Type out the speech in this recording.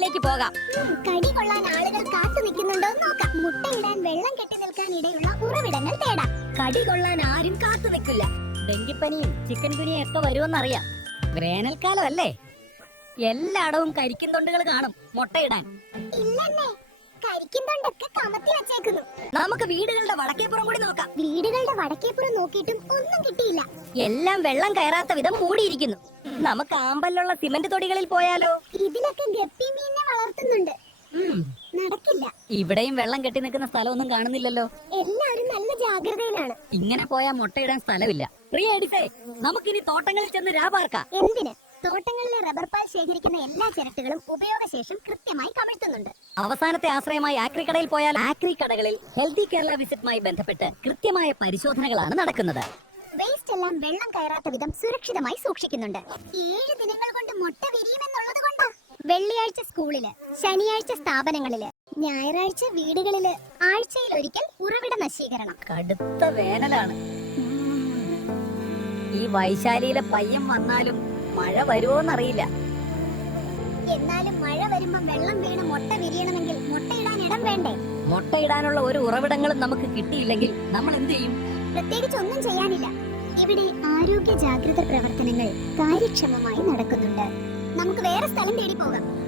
വീട്ടിലേക്ക് പോകാം. കടി കൊള്ളാൻ ആളുകൾ കാത്തു നിൽക്കുന്നുണ്ടോ നോക്കാം. മുട്ടയിടാൻ വെള്ളം കെട്ടി നിൽക്കാൻ ഇടയുള്ള ഉറവിടങ്ങൾ തേടാം. കടി കൊള്ളാൻ ആരും കാത്തു നിൽക്കില്ല. ഡെങ്കിപ്പനിയും ചിക്കൻ ഗുനിയും ഒക്കെ വരുമെന്നറിയാം. വേനൽക്കാലം അല്ലേ, എല്ലായിടവും കരിക്കും തൊണ്ടുകൾ കാണും മുട്ടയിടാൻ. ഇല്ലെന്നേ, കരിക്കുന്നുണ്ടൊക്കെ കമത്തി വെച്ചേക്കുന്നു. നമുക്ക് വീടുകളുടെ വടക്കേപ്പുറം കൂടി നോക്കാം. വീടുകളുടെ വടക്കേപ്പുറം നോക്കിയിട്ടും ഒന്നും കിട്ടിയില്ല. എല്ലാം വെള്ളം കയറാത്ത വിധം മൂടിയിരിക്കുന്നു. നമുക്ക് ആമ്പലുള്ള സിമന്റ് തൊടികളിൽ പോയാലോ? ഇതിലൊക്കെ ഗപ്പി മീനിനെ വളർത്തുന്നുണ്ട്. നടക്കില്ല. ഇവിടെയും വെള്ളം കെട്ടി നിൽക്കുന്ന സ്ഥലമൊന്നും കാണുന്നില്ലല്ലോ. എല്ലാവരും നല്ല ജാഗ്രതയിലാണ്. ഇങ്ങനെ പോയാൽ മുട്ടയിടാൻ സ്ഥലമില്ല. പ്രിയ എഡിസേ, നമുക്കിനി തോട്ടങ്ങളിൽ ചെന്ന് രാപാർക്കാം. എന്തിന്? തോട്ടങ്ങളിലെ റബ്ബർ പാൽ ശേഖരിക്കുന്ന എല്ലാ ചിരട്ടകളും ഉപയോഗശേഷം കൃത്യമായി കമഴ്ത്തുന്നുണ്ട്. അവസാനത്തെ ആശ്രയമായി ആക്രി കടയിൽ പോയാൽ ആക്രി കടകളിൽ ഹെൽത്തി കേരള വിസിറ്റുമായി ബന്ധപ്പെട്ട് കൃത്യമായ പരിശോധനകളാണ് നടക്കുന്നത്. വേസ്റ്റ് എല്ലാം വെള്ളം കയറാത്ത വിധം സുരക്ഷിതമായി സൂക്ഷിക്കുന്നുണ്ട്. 7 ദിനങ്ങൾ കൊണ്ട് മുട്ട വിരിയുമെന്നുള്ളത് കൊണ്ടാ. വെള്ളിയാഴ്ച സ്കൂളില്, ശനിയാഴ്ച സ്ഥാപനങ്ങളില്, ഞായറാഴ്ച വീടുകളില്, ആഴ്ചയിൽ ഒരിക്കൽ ഉറവിട നശീകരണം. കടുത്ത വേനലാണ്. ഈ വൈശാലിയിലെ പയ്യൻ വന്നാലും മഴ വരുമോന്നറിയില്ല. എന്നാലും മഴ വരുമ്പോ വെള്ളം വീണ് മുട്ട വിരിയണമെങ്കിൽ മുട്ടയിടാൻ ഇടം വേണ്ടേ? മുട്ടയിടാനുള്ള ഒരു ഉറവിടങ്ങളും നമുക്ക് കിട്ടിയില്ലെങ്കിൽ നമ്മൾ എന്ത് ചെയ്യും? പ്രത്യേകിച്ച് ഒന്നും ചെയ്യാനില്ല. ഇവിടെ ആരോഗ്യ ജാഗ്രത പ്രവർത്തനങ്ങൾ കാര്യക്ഷമമായി നടക്കുന്നുണ്ട്. നമുക്ക് വേറെ സ്ഥലം തേടി പോകാം.